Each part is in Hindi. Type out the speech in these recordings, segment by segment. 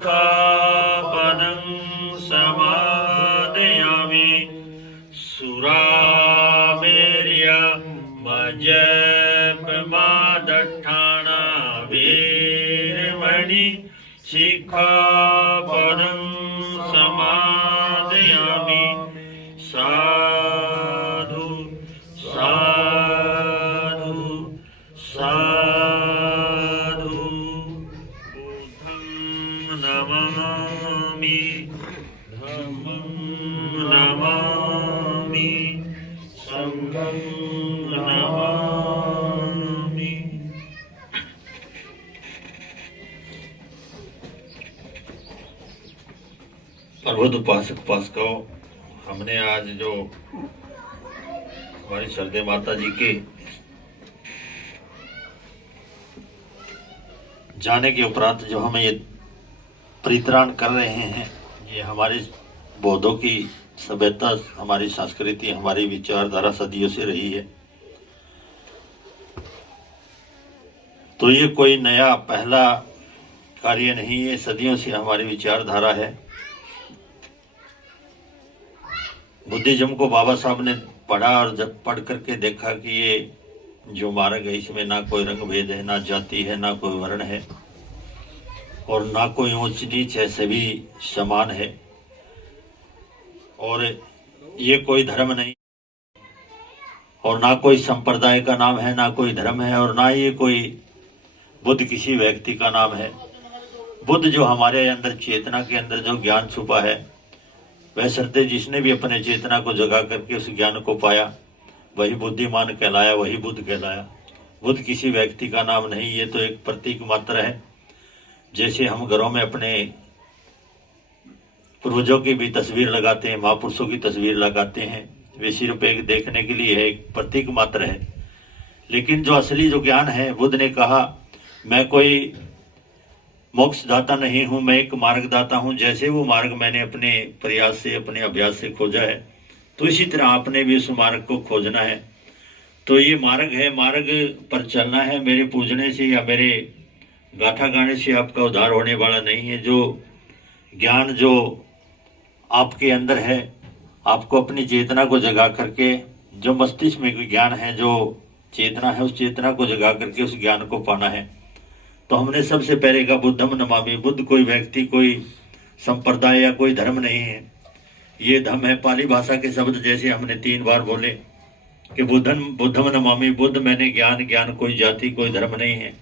सिक्खापदं समादयामि सुरामेर्य मज्जपमादट्ठाना वीरमणि सिक्खापदं समादयामि साधु साधु साधु बुद्धं नमामि धम्मं नमामि संघं नमामि। पर्वत उपासक उपासकों, हमने आज जो हमारी सरदे माता जी के जाने के उपरांत जो हमें ये परित्राण कर रहे हैं, ये हमारे बौद्धों की सभ्यता, हमारी संस्कृति, हमारी विचारधारा सदियों से रही है। तो ये कोई नया पहला कार्य नहीं है, सदियों से हमारी विचारधारा है। बुद्धिज्म को बाबा साहब ने पढ़ा और जब पढ़ करके देखा कि ये जो मार्ग है इसमें ना कोई रंग भेद है, ना जाति है, ना कोई वर्ण है और ना कोई ऊंच नीच है, सभी समान है। और ये कोई धर्म नहीं और ना कोई संप्रदाय का नाम है, ना कोई धर्म है और ना ये कोई बुद्ध किसी व्यक्ति का नाम है। बुद्ध जो हमारे अंदर चेतना के अंदर जो ज्ञान छुपा है, वह सत्य जिसने भी अपने चेतना को जगा करके उस ज्ञान को पाया वही बुद्धिमान कहलाया, वही बुद्ध कहलाया। बुद्ध किसी व्यक्ति का नाम नहीं, ये तो एक प्रतीक मात्र है। जैसे हम घरों में अपने पूर्वजों की भी तस्वीर लगाते हैं, महापुरुषों की तस्वीर लगाते हैं, वे सिर्फ एक देखने के लिए है, एक प्रतीक मात्र है। लेकिन जो असली जो ज्ञान है, बुद्ध ने कहा मैं कोई मोक्ष दाता नहीं हूँ, मैं एक मार्गदाता हूँ। जैसे वो मार्ग मैंने अपने प्रयास से, अपने अभ्यास से खोजा है, तो इसी तरह आपने भी उस मार्ग को खोजना है। तो ये मार्ग है, मार्ग पर चलना है। मेरे पूजने से या मेरे गाथा गाने से आपका उद्धार होने वाला नहीं है। जो ज्ञान जो आपके अंदर है, आपको अपनी चेतना को जगा करके, जो मस्तिष्क में ज्ञान है, जो चेतना है, उस चेतना को जगा करके उस ज्ञान को पाना है। तो हमने सबसे पहले कहा बुद्धम नमामि। बुद्ध कोई व्यक्ति, कोई संप्रदाय या कोई धर्म नहीं है, ये धम है। पाली भाषा के शब्द जैसे हमने 3 बार बोले कि बुद्धम नमामि, बुद्ध मैंने ज्ञान, ज्ञान कोई जाति कोई धर्म नहीं है।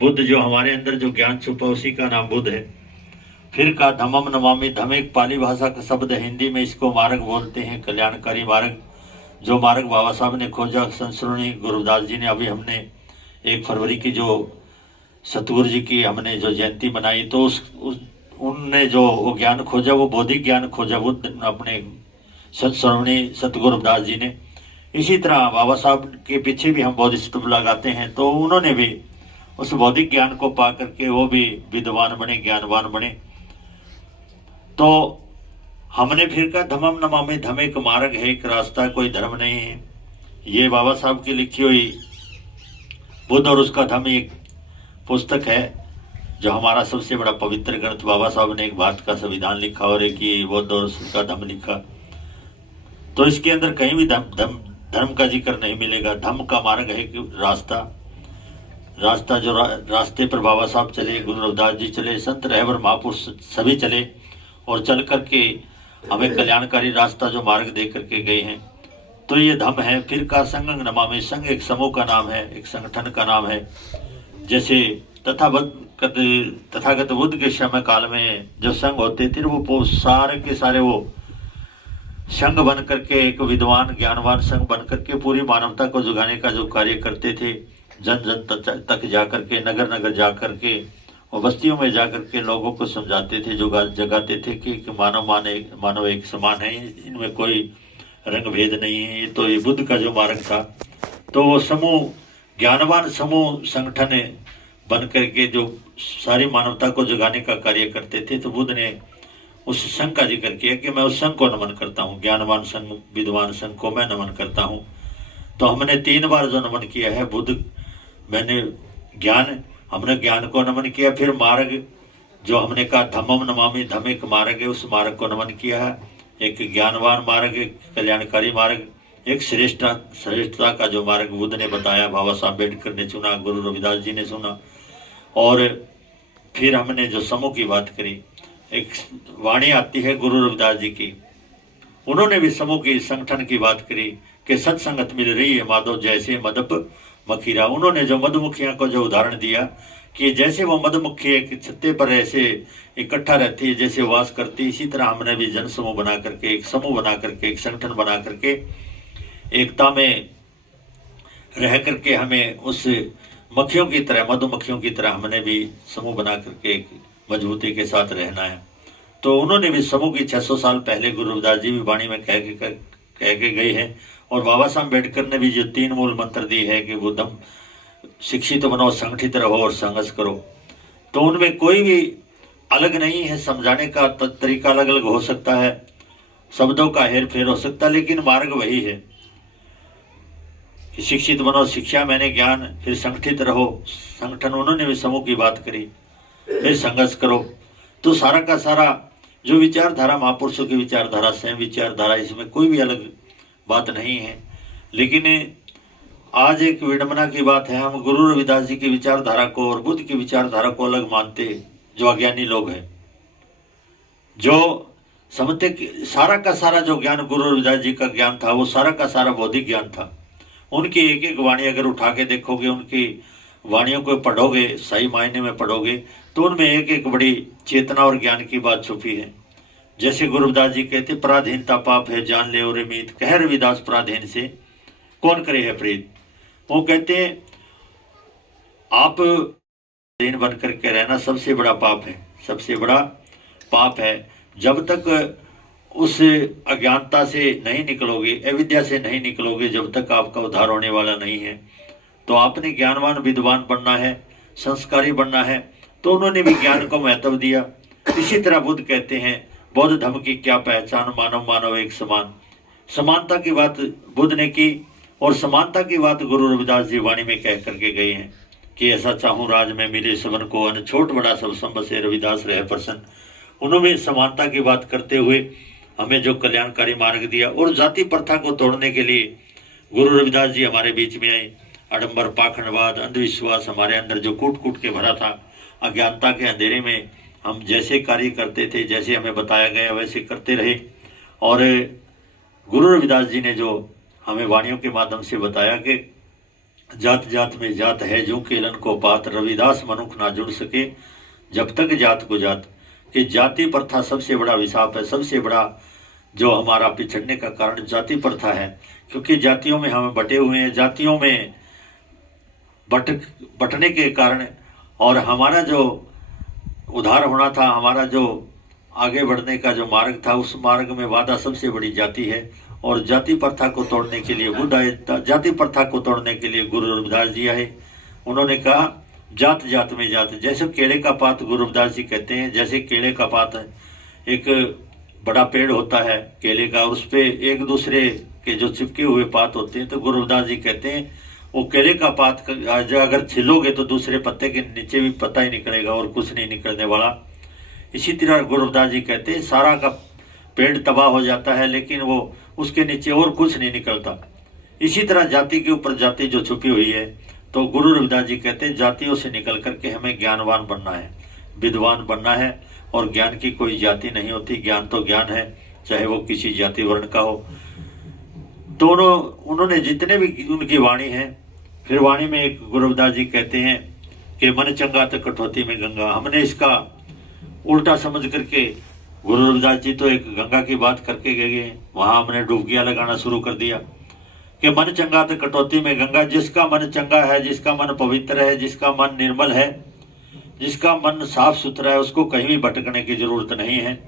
बुद्ध जो हमारे अंदर जो ज्ञान छुपा उसी का नाम बुद्ध है। फिर कहा धम्मम नमामि। धम एक पाली भाषा का शब्द है, हिंदी में इसको मार्ग बोलते हैं, कल्याणकारी मार्ग। जो मार्ग बाबा साहब ने खोजा, संस्मरणीय गुरुदास जी ने, अभी हमने 1 फरवरी की जो सतगुरु जी की हमने जो जयंती मनाई, तो उनने जो वो ज्ञान खोजा, वो बौद्धिक ज्ञान खोजा बुद्ध अपने संस्मरणीय सतगुरुदास जी ने। इसी तरह बाबा साहब के पीछे भी हम बौद्ध स्तूप लगाते हैं, तो उन्होंने भी उस बौद्धिक ज्ञान को पा करके वो भी विद्वान बने, ज्ञानवान बने। तो हमने फिर कहा धम्मम नमामि। धम एक मार्ग है, एक रास्ता, कोई धर्म नहीं है। ये बाबा साहब की लिखी हुई बुद्ध और उसका धम एक पुस्तक है, जो हमारा सबसे बड़ा पवित्र ग्रंथ। बाबा साहब ने एक भारत का संविधान लिखा और एक ये बुद्ध और उसका धम लिखा। तो इसके अंदर कहीं भी धर्म का जिक्र नहीं मिलेगा। धम का मार्ग है कि रास्ता जो रास्ते पर बाबा साहब चले, गुरु रविदास जी चले, संत रहबर महापुरुष सभी चले और चल करके हमें कल्याणकारी रास्ता जो मार्ग दे करके गए हैं, तो ये धम है। फिर का संघं नमामि। संघ एक समूह का नाम है, एक संगठन का नाम है। जैसे तथागत बुद्ध के समय काल में जो संघ होते थे, वो सारे के सारे वो संघ बन करके एक विद्वान ज्ञानवान संघ बन करके पूरी मानवता को जगाने का जो कार्य करते थे। जन जन तक जा करके, नगर नगर जा करके और बस्तियों में जा करके लोगों को समझाते थे, जो जगाते थे कि मानव एक समान है, इनमें कोई रंग भेद नहीं है। तो ये बुद्ध का जो मार्ग था, तो वो समूह, ज्ञानवान समूह संगठन बन करके जो सारी मानवता को जगाने का कार्य करते थे। तो बुद्ध ने उस संघ का जिक्र किया कि मैं उस संघ को नमन करता हूँ, ज्ञानवान संघ, विद्वान संघ को मैं नमन करता हूँ। तो हमने 3 बार जो नमन किया है, बुद्ध, मैंने ज्ञान, हमने ज्ञान को नमन किया, फिर मार्ग जो हमने कहा धम्मम नमामि धम्म एक मार्ग है, उस मार्ग को नमन किया है। एक ज्ञानवान मार्ग, एक कल्याणकारी मार्ग, एक श्रेष्ठता का जो मार्ग बुद्ध ने बताया, बाबा साहब अम्बेडकर ने चुना, गुरु रविदास जी ने सुना। और फिर हमने जो समूह की बात करी, एक वाणी आती है गुरु रविदास जी की, उन्होंने भी समूह की संगठन की बात करी कि सत्संगत मिल रही है माधव जैसे मदप मखीरा। उन्होंने जो मधुमक्खियां को जो उदाहरण दिया कि जैसे वो मधुमक्खी एक छत्ते पर ऐसे इकट्ठा रहती है, जैसे वास करती, इसी तरह हमने भी जन समूह बना करके, एक समूह बना करके, एक संगठन बना करके, एकता में रह करके हमें उस मक्खियों की तरह, मधुमक्खियों की तरह हमने भी समूह बना करके एक मजबूती के साथ रहना है। तो उन्होंने भी समूह की 600 साल पहले गुरु रविदास जी भी वाणी में कह के गए हैं। और बाबा साहब अम्बेडकर ने भी जो 3 मूल मंत्र दी है कि बुद्धम शिक्षित बनो, संगठित रहो और संघर्ष करो, तो उनमें कोई भी अलग नहीं है। समझाने का तरीका अलग अलग हो सकता है, शब्दों का हेर फेर हो सकता है, लेकिन मार्ग वही है कि शिक्षित बनो, शिक्षा मैंने ज्ञान, फिर संगठित रहो, संगठन, उन्होंने भी समूह की बात करी, फिर संघर्ष करो। तो सारा का सारा जो विचारधारा महापुरुषों की विचारधारा, स्वयं विचारधारा, इसमें कोई भी अलग बात नहीं है। लेकिन आज एक विडंबना की बात है, हम गुरु रविदास जी की विचारधारा को और बुद्ध की विचारधारा को अलग मानते, जो अज्ञानी लोग हैं, जो समझते सारा का सारा जो ज्ञान गुरु रविदास जी का ज्ञान था, वो सारा का सारा बौद्धिक ज्ञान था। उनकी एक एक वाणी अगर उठा के देखोगे, उनकी वाणियों को पढ़ोगे, सही मायने में पढ़ोगे, तो उनमें एक एक बड़ी चेतना और ज्ञान की बात छुपी है। जैसे गुरु रविदास जी कहते, पराधीनता पाप है जान ले और मीत, कह रविदास पराधीन से कौन करे है प्रीत। वो कहते हैं आप अधीन बन करके रहना सबसे बड़ा पाप है, सबसे बड़ा पाप है। जब तक उस अज्ञानता से नहीं निकलोगे, अविद्या से नहीं निकलोगे, जब तक आपका उद्धार होने वाला नहीं है। तो आपने ज्ञानवान विद्वान बनना है, संस्कारी बनना है। तो उन्होंने भी ज्ञान को महत्व दिया। इसी तरह बुद्ध कहते हैं, बौद्ध धर्म की क्या पहचान, मानव मानव एक समान। समानता की बात बुद्ध ने की, और समानता की बात गुरु रविदास जी वाणी में कह करके गए हैं कि ऐसा चाहूं राज में मिले सबन को, अन छोट बड़ा सब संब से रविदास रहे प्रसन्न। उन्होंने समानता की बात करते हुए हमें जो कल्याणकारी मार्ग दिया। और जाति प्रथा को तोड़ने के लिए गुरु रविदास जी हमारे बीच में आए। आडंबर, पाखंडवाद, अंधविश्वास हमारे अंदर जो कूट कूट के भरा था, अज्ञानता के अंधेरे में हम जैसे कार्य करते थे, जैसे हमें बताया गया वैसे करते रहे। और गुरु रविदास जी ने जो हमें वाणियों के माध्यम से बताया कि जात जात में जात है जो केलन को पात, रविदास मनुख ना जुड़ सके जब तक जात को जात। कि जाति प्रथा सबसे बड़ा विशाप है, सबसे बड़ा जो हमारा पिछड़ने का कारण जाति प्रथा है। क्योंकि जातियों में हम बटे हुए हैं, जातियों में बटने के कारण, और हमारा जो उद्धार होना था, हमारा जो आगे बढ़ने का जो मार्ग था, उस मार्ग में बाधा सबसे बड़ी जाति है। और जाति प्रथा को तोड़ने के लिए बुद्ध आए, जाति प्रथा को तोड़ने के लिए गुरु रविदास जी आए। उन्होंने कहा जात जात में जात, जैसे केले का पात, गुरु रविदास जी कहते हैं जैसे केले का पात है, एक बड़ा पेड़ होता है केले का, उस पे एक दूसरे के जो चिपके हुए पात होते हैं। तो गुरु रविदास जी कहते हैं वो केले का पात अगर छिलोगे तो दूसरे पत्ते के नीचे भी पत्ता ही निकलेगा और कुछ नहीं निकलने वाला। इसी तरह गुरु रविदास जी कहते हैं सारा का पेड़ तबाह हो जाता है, लेकिन वो उसके नीचे और कुछ नहीं निकलता। इसी तरह जाति के ऊपर जाति जो छुपी हुई है। तो गुरु रविदास जी कहते हैं जातियों से निकल करके हमें ज्ञानवान बनना है, विद्वान बनना है। और ज्ञान की कोई जाति नहीं होती, ज्ञान तो ज्ञान है, चाहे वो किसी जाति वर्ण का हो। तो उन्होंने जितने भी उनकी वाणी है, फिर वाणी में एक गुरु रविदास जी कहते हैं कि मन चंगा तो कटौती में गंगा। हमने इसका उल्टा समझ करके, गुरु रविदास जी तो एक गंगा की बात करके गए, वहां हमने डुबकियां लगाना शुरू कर दिया कि मन चंगा तो कटौती में गंगा। जिसका मन चंगा है, जिसका मन पवित्र है, जिसका मन निर्मल है, जिसका मन साफ सुथरा है, उसको कहीं भी भटकने की जरूरत नहीं है।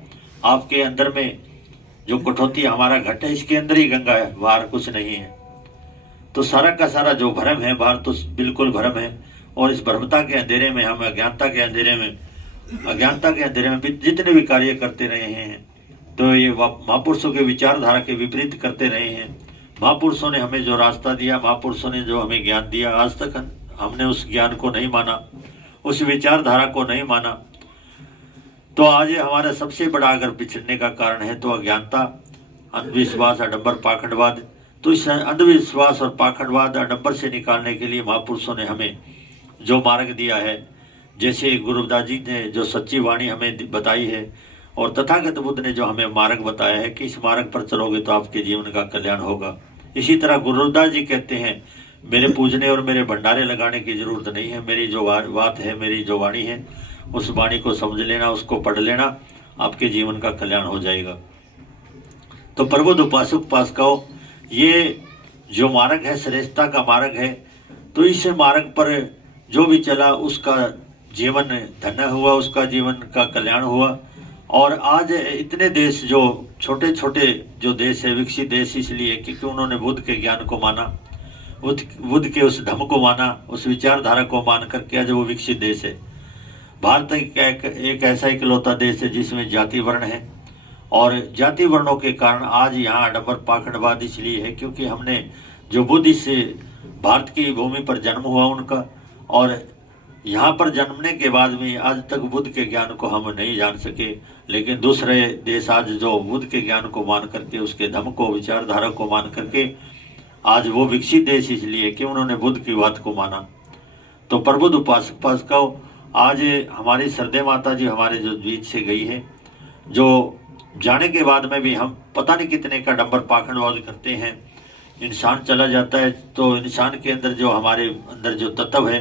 आपके अंदर में जो कटौती हमारा घट है, इसके अंदर ही गंगा है, बाहर कुछ नहीं है। तो सारा का सारा जो भ्रम है, बाहर तो बिल्कुल भ्रम है। और इस भ्रमता के अंधेरे में, हम अज्ञानता के अंधेरे में जितने भी कार्य करते रहे हैं, तो ये महापुरुषों के विचारधारा के विपरीत करते रहे हैं। महापुरुषों ने हमें जो रास्ता दिया, महापुरुषों ने जो हमें ज्ञान दिया, आज तक हमने उस ज्ञान को नहीं माना, उस विचारधारा को नहीं माना। तो आज ये हमारा सबसे बड़ा अगर बिछड़ने का कारण है तो अज्ञानता, अंधविश्वास, आडंबर, पाखंडवाद। तो इस अंधविश्वास और पाखंडवाद, आडंबर से निकालने के लिए महापुरुषों ने हमें जो मार्ग दिया है, जैसे गुरु रविदास जी ने जो सच्ची वाणी हमें बताई है और तथागत बुद्ध ने जो हमें मार्ग बताया है कि इस मार्ग पर चलोगे तो आपके जीवन का कल्याण होगा। इसी तरह गुरु रविदास जी कहते हैं, मेरे पूजने और मेरे भंडारे लगाने की जरूरत नहीं है, मेरी जो बात है, मेरी जो वाणी है, उस वाणी को समझ लेना, उसको पढ़ लेना, आपके जीवन का कल्याण हो जाएगा। तो प्रबुद्ध उपासक उपासकाओं, ये जो मार्ग है श्रेष्ठता का मार्ग है। तो इस मार्ग पर जो भी चला उसका जीवन धन्य हुआ, उसका जीवन का कल्याण हुआ। और आज इतने देश, जो छोटे छोटे जो देश है, विकसित देश इसलिए क्योंकि उन्होंने बुद्ध के ज्ञान को माना, बुद्ध के उस धर्म को माना, उस विचारधारा को मान करके आज वो विकसित देश है। भारत एक ऐसा इकलौता देश है जिसमें जाति वर्ण है, और जाति वर्णों के कारण आज यहाँ आडंबर पाखंडवाद इसलिए है क्योंकि हमने जो बुद्ध से भारत की भूमि पर जन्म हुआ उनका, और यहाँ पर जन्मने के बाद में आज तक बुद्ध के ज्ञान को हम नहीं जान सके। लेकिन दूसरे देश आज जो बुद्ध के ज्ञान को मान करके, उसके धर्म को, विचारधारा को मान करके, आज वो विकसित देश इसलिए कि उन्होंने बुद्ध की बात को माना। तो प्रबुद्ध उपासक उपासकाओं, आज हमारी सरदे माता जी हमारे जो बीच से गई है, जो जाने के बाद में भी हम पता नहीं कितने का डंबर पाखंडवाद करते हैं। इंसान चला जाता है तो इंसान के अंदर जो हमारे अंदर जो तत्व है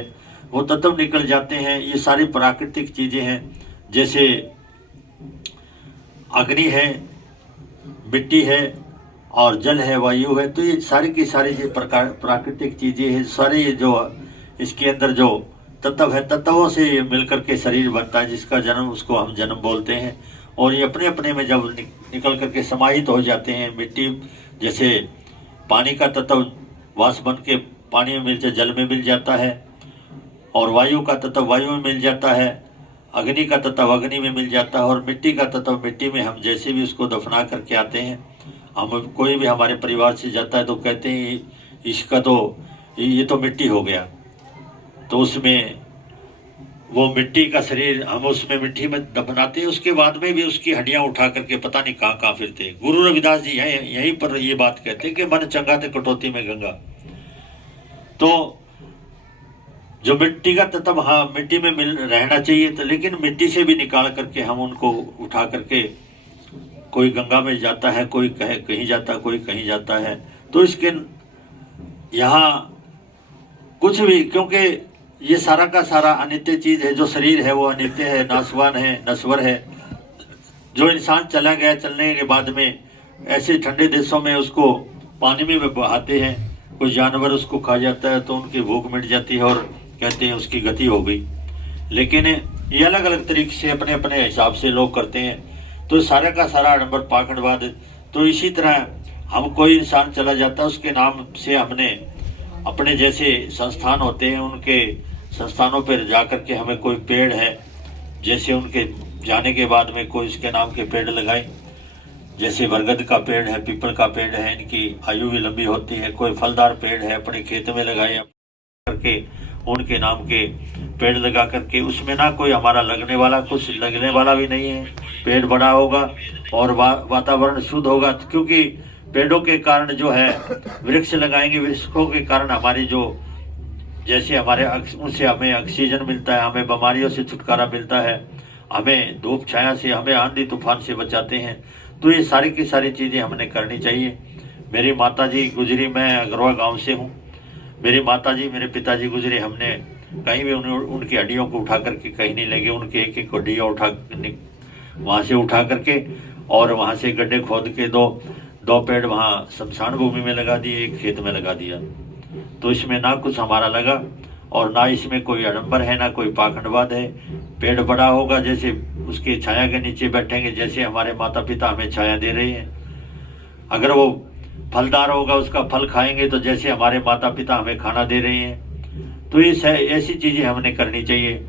वो तत्व निकल जाते हैं। ये सारी प्राकृतिक चीजें हैं, जैसे अग्नि है, मिट्टी है और जल है, वायु है। तो ये सारी की सारी ये प्राकृतिक चीजें हैं, सारे ये जो इसके अंदर जो तत्व है, तत्वों से मिलकर के शरीर बनता है, जिसका जन्म, उसको हम जन्म बोलते हैं। और ये अपने अपने में जब निकल करके समाहित हो जाते हैं, मिट्टी जैसे पानी का तत्व वाष्प बन के पानी में मिलते जल में मिल जाता है, और वायु का तत्व वायु में मिल जाता है, अग्नि का तत्व अग्नि में मिल जाता है, और मिट्टी का तत्व मिट्टी में। हम जैसे भी उसको दफना करके आते हैं, हम कोई भी हमारे परिवार से जाता है तो कहते हैं इसका तो ये तो मिट्टी हो गया। तो उसमें वो मिट्टी का शरीर हम उसमें मिट्टी में दफनाते हैं, उसके बाद में भी उसकी हड्डियां उठा करके पता नहीं कहाँ कहाँ फिरते। गुरु रविदास जी यहीं पर ये बात कहते हैं कि मन चंगा ते कटौती में गंगा। तो जो मिट्टी का तत्व, हाँ मिट्टी में मिल रहना चाहिए, तो लेकिन मिट्टी से भी निकाल करके हम उनको उठा करके, कोई गंगा में जाता है, कोई कहीं जाता है, कोई कहीं जाता है। तो इसके यहाँ कुछ भी, क्योंकि ये सारा का सारा अनित्य चीज है। जो शरीर है वो अनित्य है, नाशवान है, नश्वर है। जो इंसान चला गया, चलने के बाद में ऐसे ठंडे देशों में उसको पानी में बहाते हैं, कोई जानवर उसको खा जाता है तो उनकी भूख मिट जाती है और कहते हैं उसकी गति हो गई। लेकिन ये अलग अलग तरीके से अपने अपने हिसाब से लोग करते हैं। तो सारा का सारा आडंबर पाखंडवाद। तो इसी तरह हम, कोई इंसान चला जाता है, उसके नाम से हमने अपने जैसे संस्थान होते हैं, उनके संस्थानों पर जाकर के हमें कोई पेड़ है, जैसे उनके जाने के बाद में कोई उसके नाम के पेड़ लगाए। जैसे बरगद का पेड़ है, पीपल का पेड़ है, इनकी आयु भी लंबी होती है। कोई फलदार पेड़ है, अपने खेत में लगाए करके, उनके नाम के पेड़ लगा करके, उसमें ना कोई हमारा लगने वाला, कुछ लगने वाला भी नहीं है। पेड़ बड़ा होगा और वातावरण शुद्ध होगा, क्योंकि पेड़ों के कारण जो है, वृक्ष लगाएंगे, वृक्षों के कारण हमारी जो, जैसे हमारे उनसे हमें ऑक्सीजन मिलता है, हमें बीमारियों से छुटकारा मिलता है, हमें धूप छाया से, हमें आंधी तूफान से बचाते हैं। तो ये सारी की सारी चीज़ें हमने करनी चाहिए। मेरी माताजी गुजरी, मैं अगरवा गांव से हूँ। मेरी माताजी, मेरे पिताजी गुजरे, हमने कहीं भी उनकी हड्डियों को उठा करके कहीं नहीं लगे। उनके एक एक हड्डियाँ वहाँ से उठा करके और वहाँ से गड्ढे खोद के दो पेड़ वहाँ शमशान भूमि में लगा दिए, एक खेत में लगा दिया। तो इसमें ना कुछ हमारा लगा और ना इसमें कोई आडंबर है, ना कोई पाखंडवाद है। पेड़ बड़ा होगा, जैसे उसके छाया के नीचे बैठेंगे, जैसे हमारे माता पिता हमें छाया दे रहे हैं। अगर वो फलदार होगा, उसका फल खाएंगे, तो जैसे हमारे माता पिता हमें खाना दे रहे हैं। तो ये ऐसी चीज़ें हमने करनी चाहिए।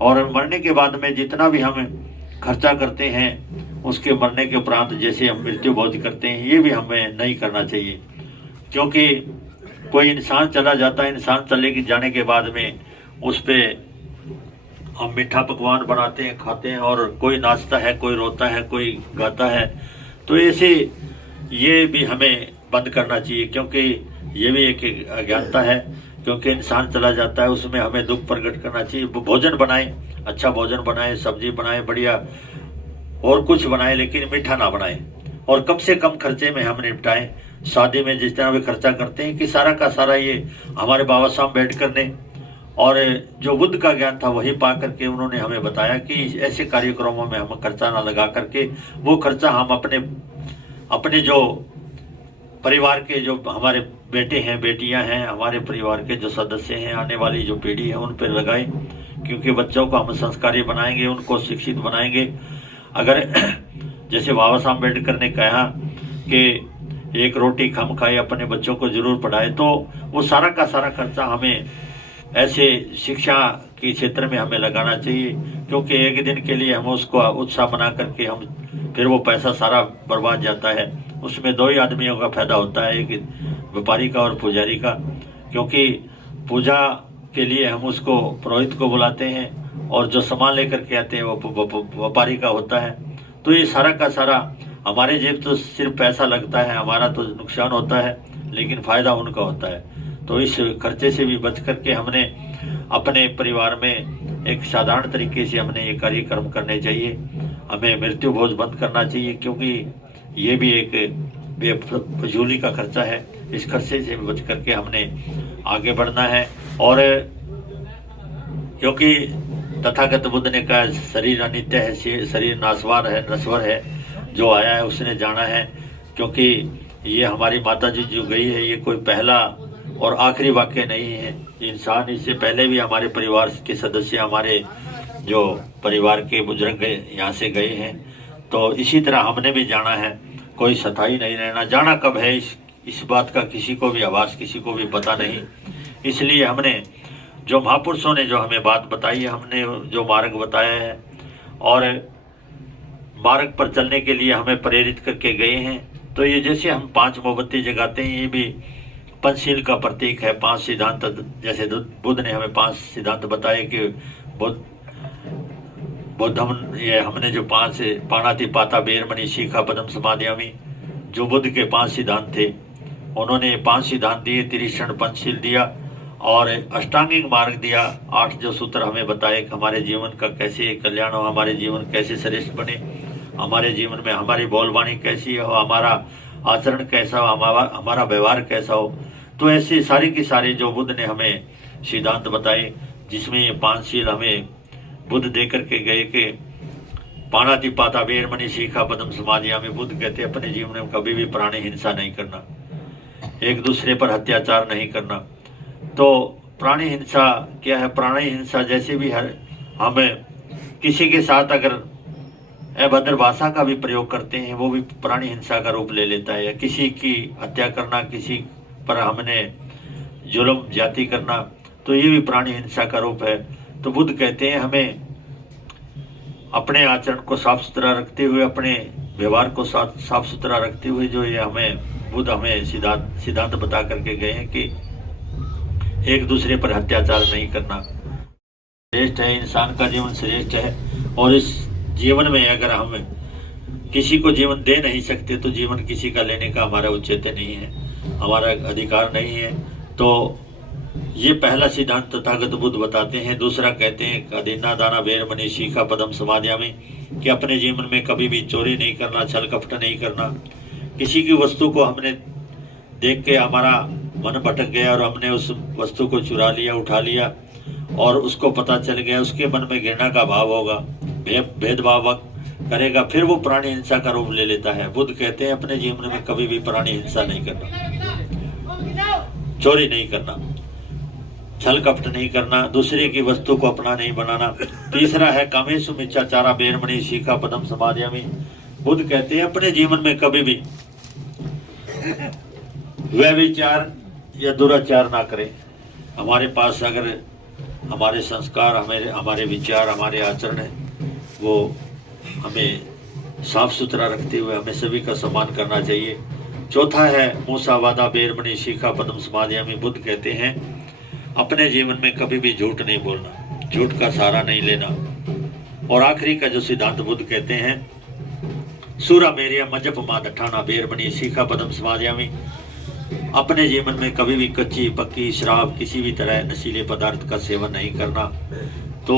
और मरने के बाद में जितना भी हम खर्चा करते हैं, उसके मरने के उपरांत जैसे हम मृत्यु भोज करते हैं, ये भी हमें नहीं करना चाहिए। क्योंकि कोई इंसान चला जाता है, इंसान चले जाने के बाद में उस पर हम मीठा पकवान बनाते हैं, खाते हैं, और कोई नाचता है, कोई रोता है, कोई गाता है। तो ऐसे ये भी हमें बंद करना चाहिए, क्योंकि ये भी एक अज्ञानता है। क्योंकि इंसान चला जाता है, उसमें हमें दुख प्रकट करना चाहिए। भोजन बनाएं, अच्छा भोजन बनाएं, सब्जी बनाएं बढ़िया, और कुछ बनाएं, लेकिन मीठा ना बनाएं, और कम से कम खर्चे में हम निपटाएं। शादी में जिस तरह भी खर्चा करते हैं कि सारा का सारा ये हमारे बाबा साहब अम्बेडकर ने, और जो बुद्ध का ज्ञान था वही पा करके उन्होंने हमें बताया कि ऐसे कार्यक्रमों में हम खर्चा ना लगा करके वो खर्चा हम अपने जो परिवार के जो हमारे बेटे हैं, बेटियां हैं, हमारे परिवार के जो सदस्य हैं, आने वाली जो पीढ़ी है, उन पर लगाएं। क्योंकि बच्चों को हम संस्कारी बनाएंगे, उनको शिक्षित बनाएंगे। अगर जैसे बाबा साहब अम्बेडकर ने कहा कि एक रोटी कम खाए, अपने बच्चों को जरूर पढ़ाए, तो वो सारा का सारा खर्चा हमें ऐसे शिक्षा के क्षेत्र में हमें लगाना चाहिए। क्योंकि एक दिन के लिए हम उसको उत्साह बना करके हम फिर वो पैसा सारा बर्बाद जाता है। उसमें दो ही आदमियों का फायदा होता है, एक व्यापारी का और पुजारी का। क्योंकि पूजा के लिए हम उसको पुरोहित को बुलाते हैं, और जो सामान लेकर के आते हैं वो व्यापारी का होता है। तो ये सारा का सारा हमारे जेब तो सिर्फ पैसा लगता है, हमारा तो नुकसान होता है, लेकिन फायदा उनका होता है। तो इस खर्चे से भी बच करके हमने अपने परिवार में एक साधारण तरीके से हमने ये कार्यक्रम करने चाहिए। हमें मृत्यु भोज बंद करना चाहिए, क्योंकि ये भी एक फजूली का खर्चा है। इस खर्चे से बच करके हमने आगे बढ़ना है। और क्योंकि तथागत बुद्ध ने कहा शरीर अनित्य है, शरीर नाशवान है, नश्वर है, जो आया है उसने जाना है। क्योंकि ये हमारी माता जी जो गई है, ये कोई पहला और आखिरी वाक्य नहीं है। इंसान इससे पहले भी हमारे परिवार के सदस्य, हमारे जो परिवार के बुजुर्ग यहाँ से गए हैं। तो इसी तरह हमने भी जाना है, कोई स्थायी नहीं रहना। जाना कब है इस बात का किसी को भी आभास, किसी को भी पता नहीं। इसलिए हमने जो महापुरुषों ने जो हमें बात बताई है, हमने जो मार्ग बताया है, और मार्ग पर चलने के लिए हमें प्रेरित करके गए हैं। तो ये जैसे हम 5 मोमबत्ती जगाते हैं, ये भी पंचशील का प्रतीक है। 5 सिद्धांत, जैसे बुद्ध ने हमें 5 सिद्धांत बताए कि बुद्धम, ये हमने जो 5 पाणातिपाता वेरमणि शिखा पदम समाधियामी, जो बुद्ध के 5 सिद्धांत थे, उन्होंने 5 सिद्धांत दिए, त्रिशरण पंचशील दिया, और अष्टांगिक मार्ग दिया। 8 जो सूत्र हमें बताए कि हमारे जीवन का कैसे कल्याण हो, हमारे जीवन कैसे श्रेष्ठ बने, हमारे जीवन में हमारी बोलबाणी कैसी हो, हमारा आचरण कैसा हो, हमारा व्यवहार कैसा हो। तो ऐसे सारी की सारी जो बुद्ध ने हमें सिद्धांत बताए, जिसमें ये 5 शील हमें बुद्ध दे करके गए कि पाणातिपाता वेरमणि शिखा पदम समाधिया में बुद्ध कहते अपने जीवन में कभी भी प्राणी हिंसा नहीं करना, एक दूसरे पर अत्याचार नहीं करना। तो प्राणी हिंसा क्या है? प्राणी हिंसा जैसे भी हम किसी के साथ अगर अभद्र भाषा का भी प्रयोग करते हैं, वो भी प्राणी हिंसा का रूप ले लेता है। या किसी की हत्या करना, किसी पर हमने जुल्म ज्यादती करना, तो ये भी प्राणी हिंसा का रूप है। तो बुद्ध कहते हैं हमें अपने आचरण को साफ सुथरा रखते हुए, अपने व्यवहार को साफ सुथरा रखते हुए, जो ये हमें बुद्ध हमें सिद्धांत बता करके गए हैं कि एक दूसरे पर अत्याचार नहीं करना श्रेष्ठ है, इंसान का जीवन श्रेष्ठ है। और इस जीवन में अगर हम किसी को जीवन दे नहीं सकते, तो जीवन किसी का लेने का हमारा औचित्य नहीं है, हमारा अधिकार नहीं है। तो ये पहला सिद्धांत तथागत बुद्ध बताते हैं। दूसरा कहते हैं अदीना दाना वेरमणि शिखा पदम समाधिया में, कि अपने जीवन में कभी भी चोरी नहीं करना, छल कपट नहीं करना। किसी की वस्तु को हमने देख के हमारा मन भटक गया और हमने उस वस्तु को चुरा लिया, उठा लिया, और उसको पता चल गया, उसके मन में घृणा का भाव होगा, भेदभाव करेगा, फिर वो प्राणी हिंसा का रूप ले लेता है। बुद्ध कहते हैं अपने जीवन में कभी भी प्राणी हिंसा नहीं करना, चोरी नहीं करना, छल कपट नहीं करना, दूसरे की वस्तु को अपना नहीं बनाना। तीसरा है कामेशु मिच्छाचारा वेरमणि शिखा पदम समाधिया में। बुद्ध कहते हैं अपने जीवन में कभी भी व्यभिचार या दुराचार ना करें। हमारे पास अगर हमारे संस्कार, हमारे विचार, हमारे आचरण है, वो हमें साफ सुथरा रखते हुए हमें सभी का सम्मान करना चाहिए। चौथा है मूसावादा वेरमणि शिखा पदम समाधिया में। बुद्ध कहते हैं अपने जीवन में कभी भी झूठ नहीं बोलना। झूठ का सहारा नहीं लेना। और आखिरी का जो सिद्धांत बुद्ध कहते हैं, सूरा मेरिया मजप माँ दठाना बेर बनी सीखा पदम समाजयामी। अपने जीवन में कभी भी कच्ची पक्की शराब किसी भी तरह नशीले पदार्थ का सेवन नहीं करना। तो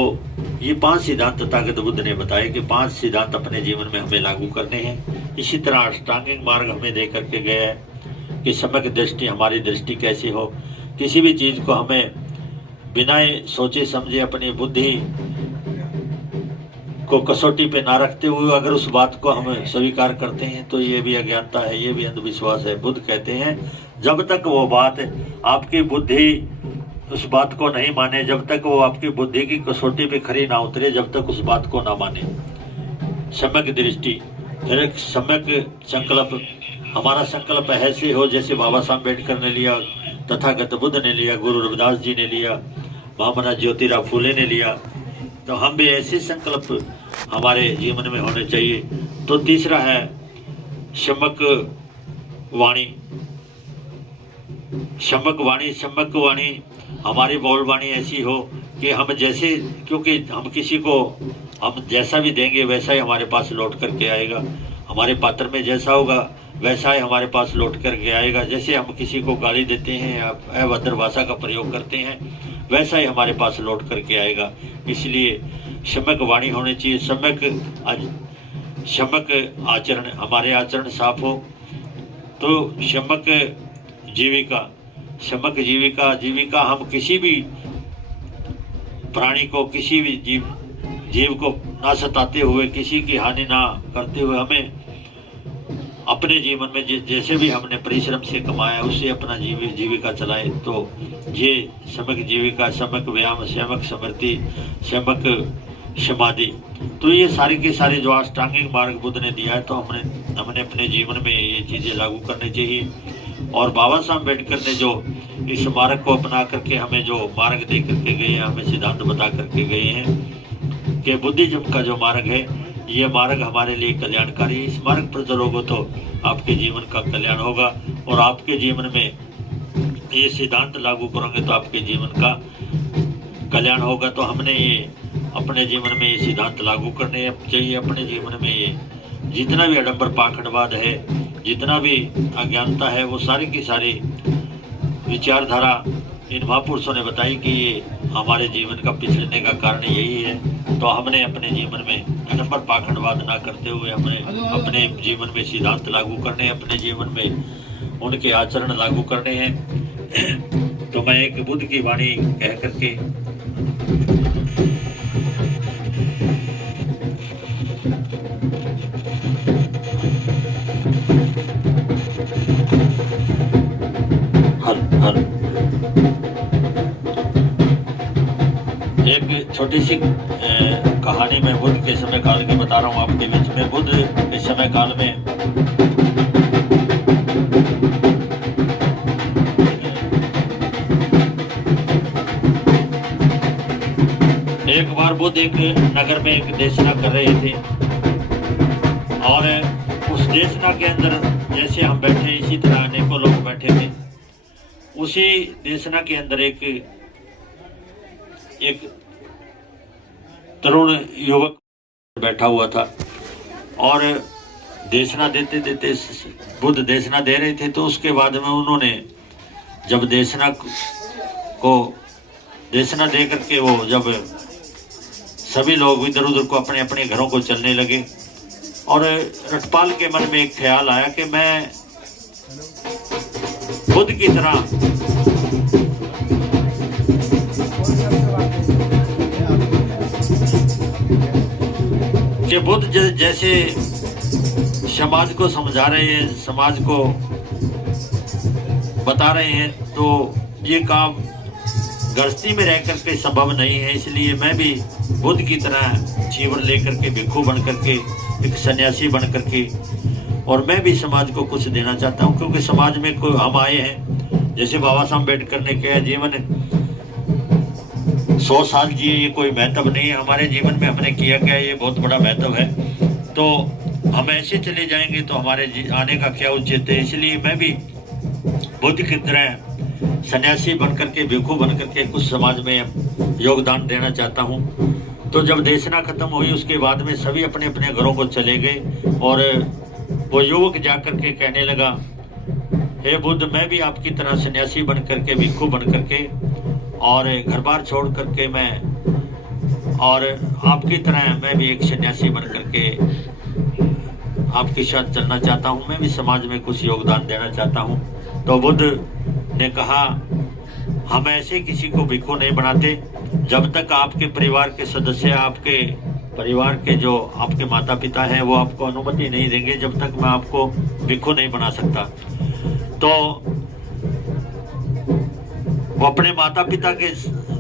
ये 5 सिद्धांत तथागत बुद्ध ने बताए कि 5 सिद्धांत अपने जीवन में हमें लागू करने हैं। इसी तरह अष्टांगिक मार्ग हमें दे करके गया है कि सम्यक दृष्टि, हमारी दृष्टि कैसी हो, किसी भी चीज को हमें बिना सोचे समझे अपनी बुद्धि को कसौटी पे ना रखते हुए अगर उस बात को हम स्वीकार करते हैं तो ये भी अज्ञानता है, ये भी अंधविश्वास है। बुद्ध कहते हैं जब तक वो बात आपकी बुद्धि उस बात को नहीं माने, जब तक वो आपकी बुद्धि की कसौटी पे खरी ना उतरे, जब तक उस बात को ना माने। सम्यक दृष्टि, फिर सम्यक संकल्प, हमारा संकल्प ऐसे हो जैसे बाबा साहब अम्बेडकर ने लिया, तथागत बुद्ध ने लिया, गुरु रविदास जी ने लिया, महामना ज्योतिराव फूले ने लिया। तो हम भी ऐसे संकल्प हमारे जीवन में होने चाहिए। तो तीसरा है सम्यक वाणी। सम्यक वाणी, सम्यक वाणी हमारी बोलवाणी ऐसी हो कि हम जैसे, क्योंकि हम किसी को हम जैसा भी देंगे वैसा ही हमारे पास लौट करके आएगा। हमारे पात्र में जैसा होगा वैसा ही हमारे पास लौट करके आएगा। जैसे हम किसी को गाली देते हैं या अभद्र भाषा का प्रयोग करते हैं वैसा ही हमारे पास लौट करके आएगा। इसलिए सम्यक वाणी होनी चाहिए, सम्यक आचरण, हमारे आचरण साफ हो। तो सम्यक जीविका, सम्यक जीविका हम किसी भी प्राणी को, किसी भी जीव को ना सताते हुए, किसी की हानि ना करते हुए हमें अपने जीवन में जैसे भी हमने परिश्रम से कमाया उससे अपना जीविका चलाए। तो ये सम्यक जीविका, सम्यक व्यायाम, सम्यक स्मृति, सम्यक समाधि, तो ये सारी के सारे जो अष्टांगिक मार्ग बुद्ध ने दिया है, तो हमने अपने जीवन में ये चीज़ें लागू करनी चाहिए। और बाबा साहब अम्बेडकर ने जो इस मार्ग को अपना करके हमें जो मार्ग दे करके गए हैं, हमें सिद्धांत बता करके गए हैं कि बुद्धिज्म का जो मार्ग है ये मार्ग हमारे लिए कल्याणकारी है। इस मार्ग पर चलोगे तो आपके जीवन का कल्याण होगा, और आपके जीवन में ये सिद्धांत लागू करोगे तो आपके जीवन का कल्याण होगा। तो हमने ये अपने जीवन में ये सिद्धांत लागू करने चाहिए। अपने जीवन में ये जितना भी आडंबर पाखंडवाद है, जितना भी अज्ञानता है, वो सारी की सारी विचारधारा इन महापुरुषों ने बताई कि ये हमारे जीवन का पिछड़ने का कारण यही है। तो हमने अपने जीवन में आडंबर पाखंडवाद ना करते हुए हमने अपने जीवन में सिद्धांत लागू करने, अपने जीवन में उनके आचरण लागू करने हैं। तो मैं एक बुद्ध की वाणी कह करके एक छोटी सी कहानी मैं बुद्ध के समय काल की बता रहा हूँ आपके बीच में। बुद्ध इस समय काल में एक बार बुद्ध एक नगर में एक देशना कर रहे थे, और उस देशना के अंदर जैसे हम बैठे इसी तरह अनेकों लोग बैठे थे। उसी देशना के अंदर एक तरुण युवक बैठा हुआ था, और देशना देते देते बुद्ध देशना दे रहे थे। तो उसके बाद में उन्होंने जब देशना दे करके वो जब सभी लोग इधर उधर को अपने अपने घरों को चलने लगे, और रटपाल के मन में एक ख्याल आया कि मैं बुद्ध की तरह कि बुद्ध जैसे समाज को समझा रहे हैं, समाज को बता रहे हैं, तो ये काम गृहस्थी में रह करके संभव नहीं है। इसलिए मैं भी बुद्ध की तरह जीवन लेकर के, भिक्षु बन करके, एक सन्यासी बन करके, और मैं भी समाज को कुछ देना चाहता हूँ। क्योंकि समाज में कोई हम आए हैं, जैसे बाबा साहब अम्बेडकर ने कहा जीवन 100 साल जिए, ये कोई महत्व नहीं है। हमारे जीवन में हमने किया क्या, ये बहुत बड़ा महत्व है। तो हम ऐसे चले जाएंगे तो हमारे आने का क्या उचित है। इसलिए मैं भी बुद्ध की तरह सन्यासी बन करके, भिक्षु बन करके कुछ समाज में योगदान देना चाहता हूँ। तो जब देशना खत्म हुई उसके बाद में सभी अपने अपने घरों को चले गए और वो युवक जाकर के कहने लगा, हे बुद्ध, मैं भी आपकी तरह सन्यासी बन करके, भिक्षु बन करके और घर बार छोड़ करके मैं और आपकी तरह मैं भी एक सन्यासी बन करके आपके साथ चलना चाहता हूँ, मैं भी समाज में कुछ योगदान देना चाहता हूँ। तो बुद्ध ने कहा, हम ऐसे किसी को भिक्षु नहीं बनाते जब तक आपके परिवार के सदस्य, आपके परिवार के जो आपके माता पिता हैं वो आपको अनुमति नहीं देंगे, जब तक मैं आपको भिक्षु नहीं बना सकता। तो वो अपने माता पिता के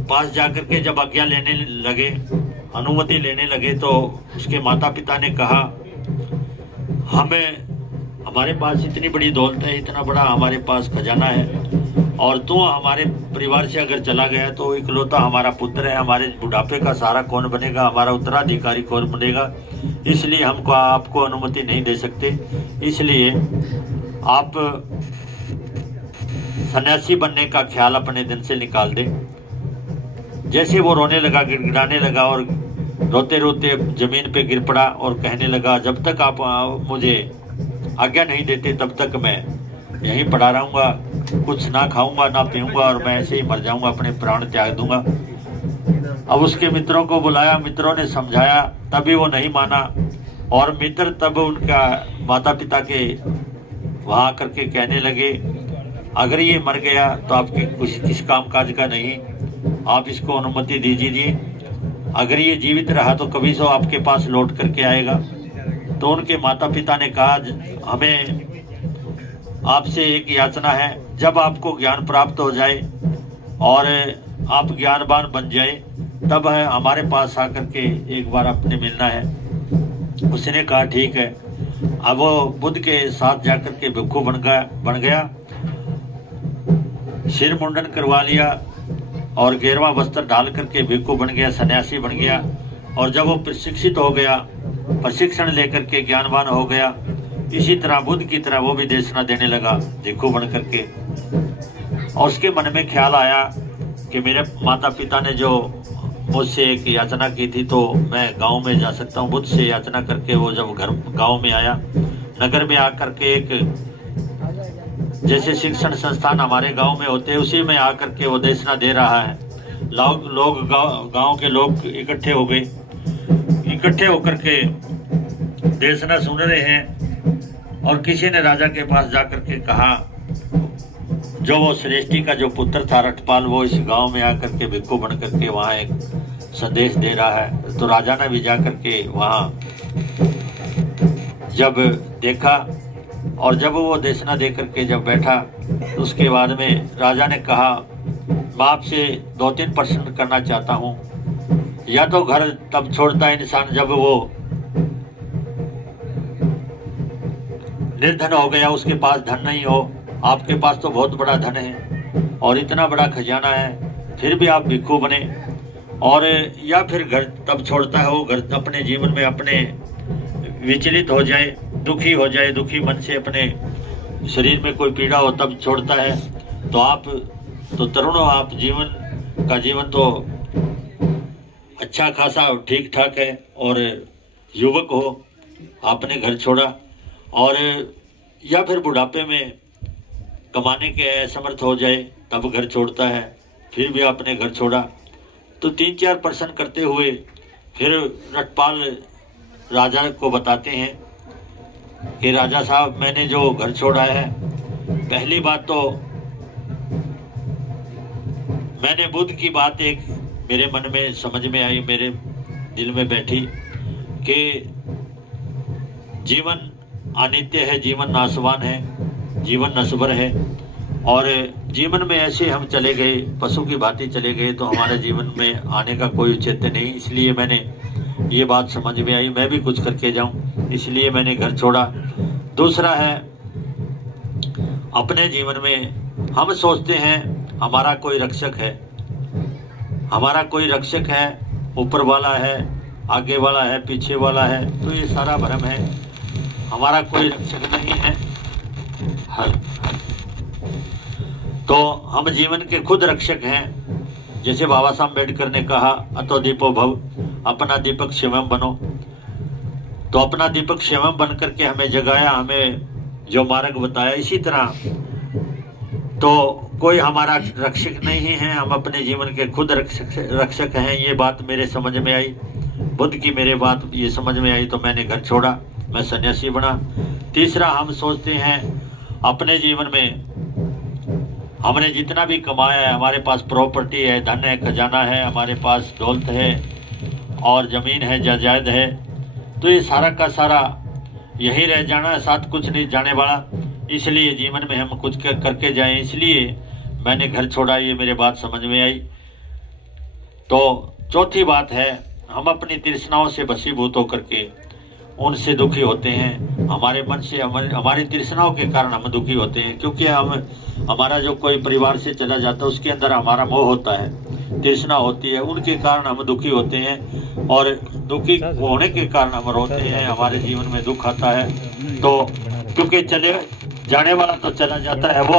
पास जाकर के जब आज्ञा लेने लगे, अनुमति लेने लगे, तो उसके माता पिता ने कहा, हमारे पास इतनी बड़ी दौलत है, इतना बड़ा हमारे पास खजाना है और तू हमारे परिवार से अगर चला गया तो इकलौता हमारा पुत्र है, हमारे बुढ़ापे का सहारा कौन बनेगा, हमारा उत्तराधिकारी कौन बनेगा, इसलिए हमको आपको अनुमति नहीं दे सकते, इसलिए आप सन्यासी बनने का ख्याल अपने दिन से निकाल दे। जैसे वो रोने लगा, गिड़गिड़ाने लगा और रोते रोते जमीन पे गिर पड़ा और कहने लगा, जब तक आप मुझे आज्ञा नहीं देते तब तक मैं यहीं पड़ा रहूँगा, कुछ ना खाऊंगा ना पीऊंगा और मैं ऐसे ही मर जाऊंगा, अपने प्राण त्याग दूंगा। अब उसके मित्रों को बुलाया, मित्रों ने समझाया, तभी वो नहीं माना और मित्र तब उनका माता पिता के वहाँ आकर के कहने लगे, अगर ये मर गया तो आपके किस काम काज का नहीं, आप इसको अनुमति दीजिए, अगर ये जीवित रहा तो कभी सो आपके पास लौट करके आएगा। तो उनके माता पिता ने कहा, हमें आपसे एक याचना है, जब आपको ज्ञान प्राप्त हो जाए और आप ज्ञानवान बन जाए तब है हमारे पास आकर के एक बार अपने मिलना है। उसने कहा ठीक है। अब वो बुद्ध के साथ जाकर के भिक्षु बन गया, सिर मुंडन करवा लिया और गेरवा वस्त्र डाल करके भिक्षु बन गया, सन्यासी बन गया। और जब वो प्रशिक्षित हो गया, प्रशिक्षण लेकर के ज्ञानवान हो गया, इसी तरह बुद्ध की तरह वो भी देशना देने लगा भिक्षु बन करके। और उसके मन में ख्याल आया कि मेरे माता पिता ने जो मुझसे एक याचना की थी तो मैं गांव में जा सकता हूं। बुद्ध से याचना करके वो जब गांव में आया, नगर में आकर के एक जैसे शिक्षण संस्थान हमारे गांव में होते हैं उसी में आकर के वो देशना दे रहा है। लोग गांव के लोग इकट्ठे हो गए, इकट्ठे होकर के देशना सुन रहे हैं। और किसी ने राजा के पास जाकर के कहा, जो वो श्रेष्ठी का जो पुत्र था रटपाल, वो इस गांव में आकर के भिक्षु बन करके वहाँ एक संदेश दे रहा है। तो राजा ने भी जाकर के वहाँ जब देखा और जब वो देशना दे करके जब बैठा तो उसके बाद में राजा ने कहा, मैं आपसे 2-3 प्रश्न करना चाहता हूँ। या तो घर तब छोड़ता है इंसान जब वो निर्धन हो गया, उसके पास धन नहीं हो। आपके पास तो बहुत बड़ा धन है और इतना बड़ा खजाना है, फिर भी आप भिक्षु बने। और या फिर घर तब छोड़ता है वो घर अपने जीवन में अपने विचलित हो जाए, दुखी हो जाए, दुखी मन से अपने शरीर में कोई पीड़ा हो तब छोड़ता है। तो आप तो तरुण हो, आप जीवन तो अच्छा खासा ठीक ठाक है और युवक हो, आपने घर छोड़ा। और या फिर बुढ़ापे में कमाने के असमर्थ हो जाए तब घर छोड़ता है, फिर भी आपने घर छोड़ा। तो 3-4 प्रश्न करते हुए फिर रटपाल राजा को बताते हैं कि राजा साहब, मैंने जो घर छोड़ा है, पहली बात तो मैंने बुद्ध की बात एक मेरे मन में समझ में आई, मेरे दिल में बैठी कि जीवन अनित्य है, जीवन नाशवान है, जीवन नश्वर है। और जीवन में ऐसे हम चले गए, पशु की भांति चले गए तो हमारे जीवन में आने का कोई औचित्य नहीं। इसलिए मैंने ये बात समझ में आई, मैं भी कुछ करके जाऊं, इसलिए मैंने घर छोड़ा। दूसरा है, अपने जीवन में हम सोचते हैं हमारा कोई रक्षक है, हमारा कोई रक्षक है, ऊपर वाला है, आगे वाला है, पीछे वाला है। तो ये सारा भ्रम है, हमारा कोई रक्षक नहीं है। तो हम जीवन के खुद रक्षक हैं। जैसे बाबा साहब अम्बेडकर ने कहा, अतो दीपो भव, अपना दीपक स्वयं बनो। तो अपना दीपक स्वयं बन करके हमें जगाया, हमें जो मार्ग बताया। इसी तरह तो कोई हमारा रक्षक नहीं है, हम अपने जीवन के खुद रक्षक हैं। ये बात मेरे समझ में आई, बुद्ध की मेरे बात ये समझ में आई, तो मैंने घर छोड़ा, मैं सन्यासी बना। तीसरा, हम सोचते हैं अपने जीवन में हमने जितना भी कमाया है, हमारे पास प्रॉपर्टी है, धन है, खजाना है, हमारे पास दौलत है और ज़मीन है, जायदाद है, तो ये सारा का सारा यही रह जाना है, साथ कुछ नहीं जाने वाला। इसलिए जीवन में हम कुछ करके जाएं, इसलिए मैंने घर छोड़ा। ये मेरे बात समझ में आई। तो चौथी बात है, हम अपनी तृष्णाओं से वशीभूत होकर के उनसे दुखी होते हैं। हमारे मन से हमारी तृष्णाओं के कारण हम दुखी होते हैं, क्योंकि हमारा जो कोई परिवार से चला जाता है उसके अंदर हमारा मोह होता है, तृष्णा होती है, उनके कारण हम दुखी होते हैं। और दुखी होने के कारण हम रोते हैं, हमारे जीवन में दुख आता है। तो क्योंकि चले जाने वाला तो चला जाता है, वो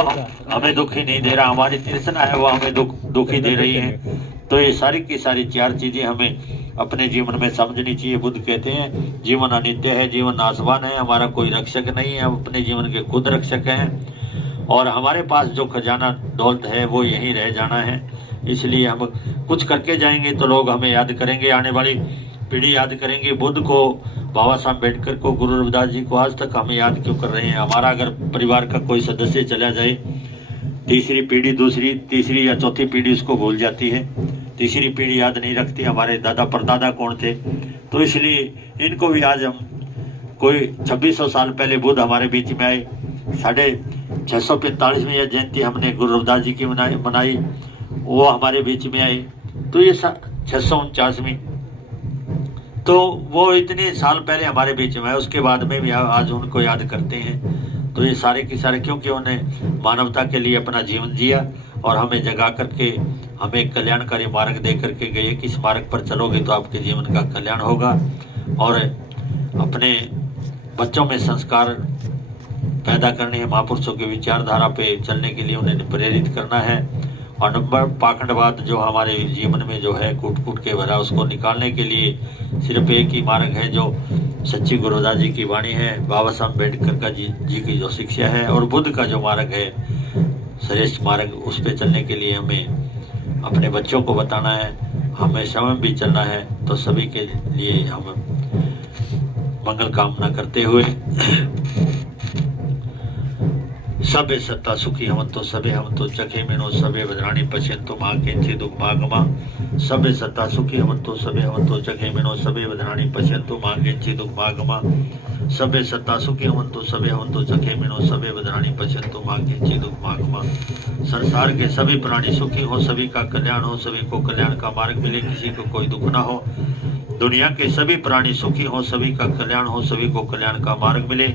हमें दुखी नहीं दे रहा, हमारी तृष्णा है वो हमें दुखी दे रही है। तो ये सारी की सारी चार चीजें हमें अपने जीवन में समझनी चाहिए। बुद्ध कहते हैं जीवन अनित्य है, जीवन नाशवान है, हमारा कोई रक्षक नहीं है, हम अपने जीवन के खुद रक्षक हैं। और हमारे पास जो खजाना दौलत है वो यहीं रह जाना है। इसलिए हम कुछ करके जाएंगे तो लोग हमें याद करेंगे, आने वाली पीढ़ी याद करेंगे। बुद्ध को, बाबा साहब अम्बेडकर को, गुरु रविदास जी को आज तक हमें याद क्यों कर रहे हैं? हमारा अगर परिवार का कोई सदस्य चला जाए, तीसरी पीढ़ी, दूसरी, तीसरी या चौथी पीढ़ी उसको भूल जाती है, तीसरी पीढ़ी याद नहीं रखती हमारे दादा परदादा कौन थे। तो इसलिए इनको भी आज हम कोई 2600 साल पहले बुद्ध हमारे बीच में आए, 645वीं यह जयंती हमने गुरु रविदास जी की मनाई, वो हमारे बीच में आए। तो ये 649वीं, तो वो इतने साल पहले हमारे बीच में आए, उसके बाद में भी आज उनको याद करते हैं। तो ये सारे के सारे क्योंकि उन्हें मानवता के लिए अपना जीवन जिया और हमें जगा करके हमें एक कल्याणकारी मार्ग दे करके गए कि इस मार्ग पर चलोगे तो आपके जीवन का कल्याण होगा। और अपने बच्चों में संस्कार पैदा करने हैं, महापुरुषों की विचारधारा पे चलने के लिए उन्हें प्रेरित करना है। और नंबर पाखंडवाद जो हमारे जीवन में जो है कूट कूट के भरा, उसको निकालने के लिए सिर्फ एक ही मार्ग है जो सच्ची गुरु रविदास जी की वाणी है, बाबा साहब अम्बेडकर का जी की जो शिक्षा है और बुद्ध का जो मार्ग है श्रेष्ठ मार्ग, उस पर चलने के लिए हमें अपने बच्चों को बताना है, हमें स्वयं भी चलना है। तो सभी के लिए हम मंगल कामना करते हुए सबे सत्ता सुखी हमंतो सबे हमंतो चखे मेनो सबे बदराणी पश्यंतो मां केंचे दुख मागमा। सबे सत्ता सुखी हमंतो सबे हमंतो चखे मेनो सबे बदराणी पश्यंतो मां केंचे दुख मागमा। सबे सत्ता सुखी हमंतो सबे हमंतो चखे मेनो सबे बदराणी पश्यंतो मां केंचे दुख मागमा। संसार के सभी प्राणी सुखी हो, सभी का कल्याण हो, सभी को कल्याण का मार्ग मिले, किसी को कोई दुख ना हो। दुनिया के सभी प्राणी सुखी हो, सभी का कल्याण हो, सभी को कल्याण का मार्ग मिले,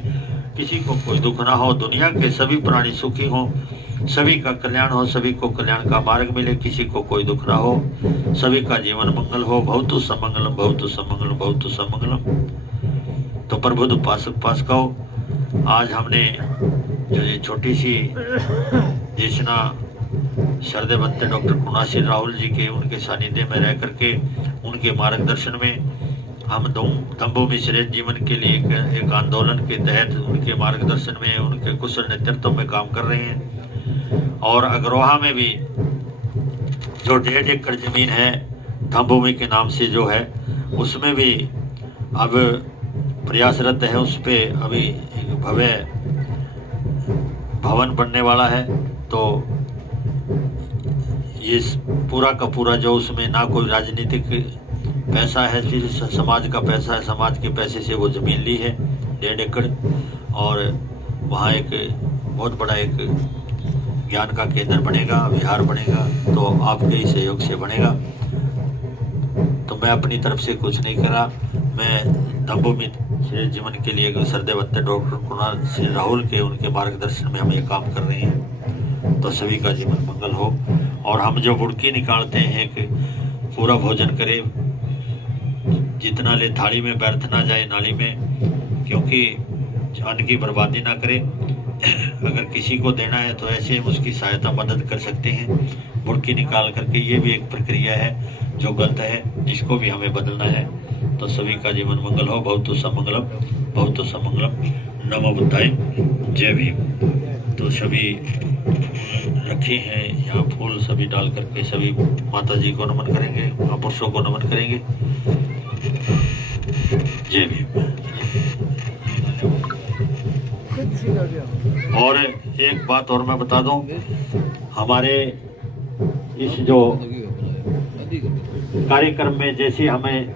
किसी को कोई दुख ना हो। दुनिया के सभी प्राणी सुखी हो, सभी का कल्याण हो, सभी को कल्याण का मार्ग मिले, किसी को कोई दुख ना हो। सभी का जीवन मंगल हो। भवतु समंगलम, भवतु समंगलम, भवतु समंगलम। तो प्रबुद्ध उपासक उपासकों, आज हमने जो ये छोटी सी देशना श्रद्धेवंत डॉक्टर कुणासिर राहुल जी के, उनके सानिध्य में रह करके उनके मार्गदर्शन में हम तंबू मिश्रित जीवन के लिए एक आंदोलन के तहत उनके मार्गदर्शन में, उनके कुशल नेतृत्व में काम कर रहे हैं। और अग्रोहा में भी जो 1.5 एकड़ जमीन है तंबूमी के नाम से जो है, उसमें भी अब प्रयासरत है, उस पर अभी एक भव्य भवन बनने वाला है। तो ये पूरा का पूरा जो उसमें ना कोई राजनीतिक पैसा है, सिर्फ समाज का पैसा है, समाज के पैसे से वो ज़मीन ली है 1.5 एकड़। और वहाँ एक बहुत बड़ा एक ज्ञान का केंद्र बनेगा, विहार बनेगा, तो आपके ही सहयोग से बनेगा। तो मैं अपनी तरफ से कुछ नहीं करा, मैं तंबूमी श्रेष्ठ जीवन के लिए श्रद्धेवंत डॉक्टर कुणासिर राहुल के, उनके मार्गदर्शन में हम ये काम कर रहे हैं। तो सभी का जीवन मंगल हो। और हम जो बुड़की निकालते हैं कि पूरा भोजन करें, जितना ले थाली में व्यर्थ ना जाए नाली में, क्योंकि अन्न की बर्बादी ना करें। अगर किसी को देना है तो ऐसे हम उसकी सहायता मदद कर सकते हैं, बुड़की निकाल करके। ये भी एक प्रक्रिया है जो गलत है, इसको भी हमें बदलना है। तो सभी का जीवन मंगल हो। बहुत समंगलम, बहुत समंगलम। नमो बुद्धाय, जय भीम। तो सभी रखे हैं यहाँ फूल सभी डाल करके सभी माता जी को नमन करेंगे, महापुरुषों को नमन करेंगे। जय भीम। और एक बात और मैं बता दूं, हमारे इस जो कार्यक्रम में जैसे हमें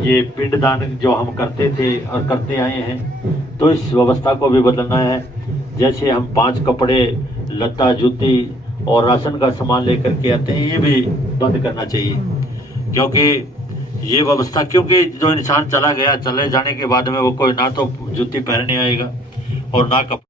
ये पिंडदान जो हम करते थे और करते आए हैं, तो इस व्यवस्था को भी बदलना है। जैसे हम 5 कपड़े, लत्ता, जूती और राशन का सामान लेकर के आते हैं, ये भी बंद करना चाहिए। क्योंकि ये व्यवस्था, क्योंकि जो इंसान चला गया, चले जाने के बाद में वो कोई ना तो जूती पहनने आएगा और ना कपड़े